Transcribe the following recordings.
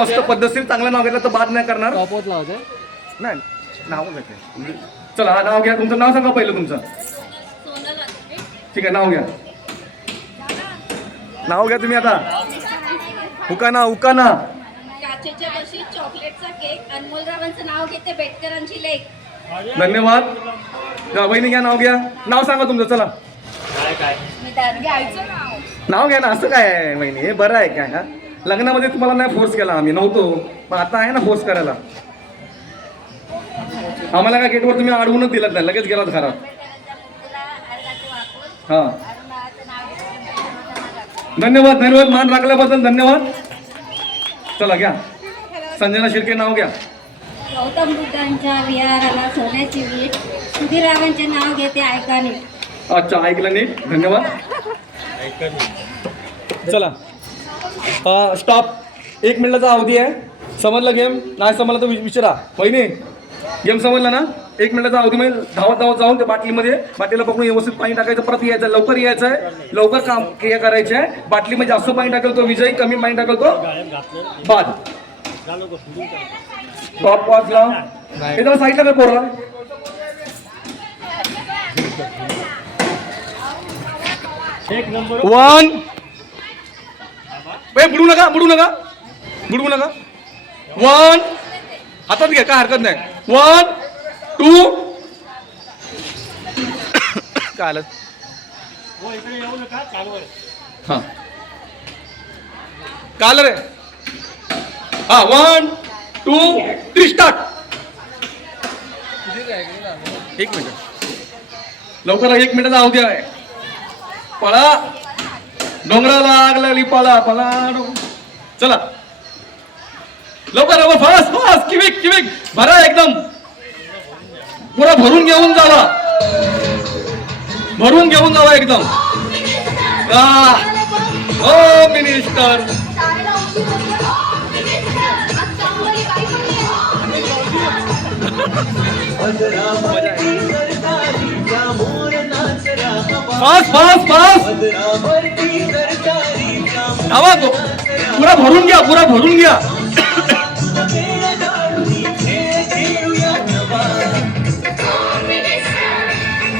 मस्त पद्धतशीर चांगलं नाव घेतलं तर बाद नाही करणार. टॉपवत लावते नाही नाव घ्यायचं. चला हा नाव घ्या. तुमचं नाव सांगा पहिलं तुमचं. ठीक आहे नाव घ्या. नाव घ्या तुम्ही आता. उकाना उकाना. काचेच्या बशी चॉकलेटचा केक अनमोल रावांचं नाव घेते बेटकरांची लेक. धन्यवाद. वहिनी घ्या नाव घ्या. नाव सांगा तुमचं. चला नाव घ्या ना. असं काय आहे वहिनी हे बरं आहे काय का. लग्नामध्ये तुम्हाला नाही फोर्स केला आम्ही नव्हतो पण आता आहे ना फोर्स करायला. आम्हाला काय गेटवर तुम्ही अडवूनच दिलं नाही लगेच गेलात घरात. हा धन्यवाद धन्यवाद. मान राखल्याबद्दल धन्यवाद. चला घ्या. संजना शिर्के नाव घ्या. गौतम बुद्धांच्या विहाराला सोन्याची वीट सुधीर रावांचे नाव घेते ऐका नीट. अच्छा ऐकलं नीट. धन्यवाद. चला स्टॉप. 1 मिनिटाचा अवधी आहे. समजलं गेम. नाही समजलं तर विचारा. वहिनी गेम समजला ना. 1 मिनिटाचा अवधी मध्ये धावत जाऊन त्या बाटलीला पकडून व्यवस्थित पाणी टाकायचं. परत यायचं लवकर यायचं आहे. लवकर काम क्रिया करायची आहे. बाटलीमध्ये जास्त पाणी टाकल तो विजयी. कमी पाणी टाकल तो बाद. टॉप वॉच लाव. हे जरा साईडला काय पोरला. वन. बुडू नका बुडू नका बुडवू नका. 1 हातात घ्या काय हरकत नाही. 1 2 काय आलं. हा काल रे. हा 1 2 3 स्टार्ट. 1 मिनिट लवकर. 1 मिनिटाचा अवधी आहे. पळा. डोंगराला आग लागली. पळा पळा. चला लवकर लवकर. Fast fast. किविक किविक भरा एकदम. पुरा भरून घेऊन जावा. भरून घेऊन जावा एकदम. हो मिनिस्टर. Fast fast fast. धावा. पुरा भरून घ्या. पुरा भरून घ्या.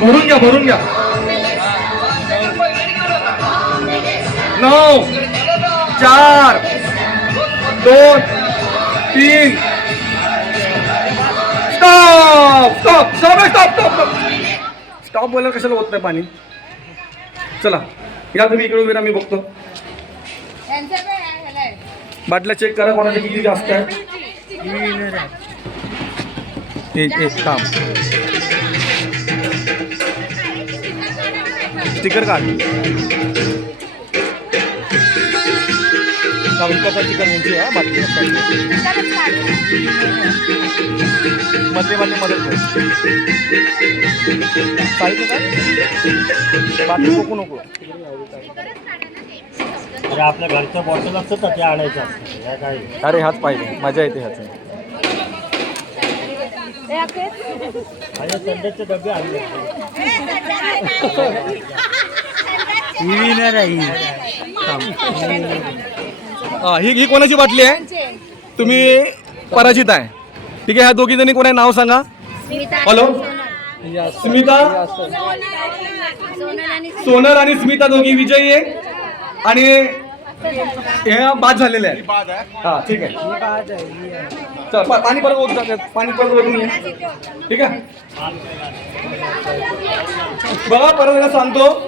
भरून घ्या भरून घ्या. 9 4 2 3 stop stop stop stop stop stop. बोलायला कशाला होत नाही पाणी. चला या तुम्ही इकडे उभे. मी बघतो. बाटल्या चेक करा कोणाचे किती जास्त आहे. एक काम स्टिकर काढ. विकासा स्टिकर यांची आहे. बाटली मध्ये मदत पाहिजे का. बाटली नको नको. अरे आपल्या घरचं बॉटल असतं तर ते आणायचं असतं काय. अरे हाच पाहिजे. मजा येते ह्याच. संडेचे डबे आणले. ही कोणाची बाटली आहे. तुम्ही पराजित आहे. ठीक आहे. ह्या दोघी जणी कोणा नाव सांगा. हॅलो स्मिता. सोनल आणि स्मिता दोघी विजयी आहे. आणि हे बाद झालेले आहे. हा ठीक आहे. चल पाणी परत ओत. पाणी परत ओतून ये. ठीक आहे. बघा परत सांगतो.